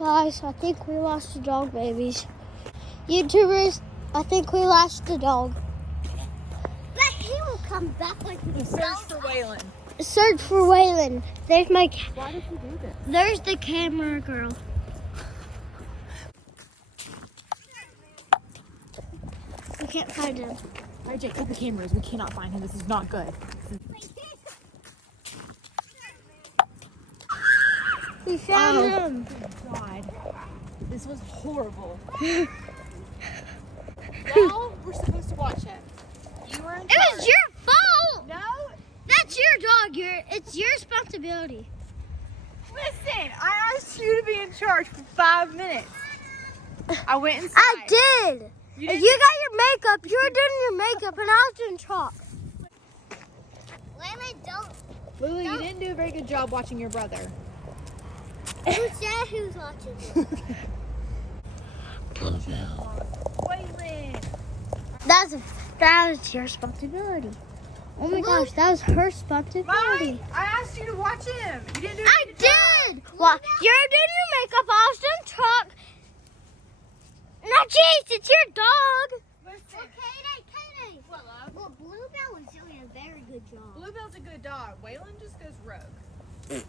Guys, I think we lost the dog babies. YouTubers, I think we lost the dog. But he will come back like the Search for Waylon. Search for Waylon. There's my. Why did he do this? There's the camera girl. We can't find him. All right, Jake, cut the cameras. We cannot find him. This is not good. We found him. God, this was horrible. Y'all were supposed to watch him. You were in It was your fault. No, That's your dog. It's your responsibility. listen. I asked you to be in charge for 5 minutes. I went inside. I did. You If didn't you got your makeup, you were doing your makeup, and I was doing chalk. Lily, you didn't do a very good job watching your brother. Who said who's watching? Waylon. That was your responsibility. Oh my gosh, that was her responsibility. Mine. I asked you to watch him. You didn't do. I did. Well, you're doing your makeup. I was doing chalk. No, jeez, it's your dog. Listen. Katie. Well, Bluebell was doing a very good job. Bluebell's a good dog. Waylon just goes rogue.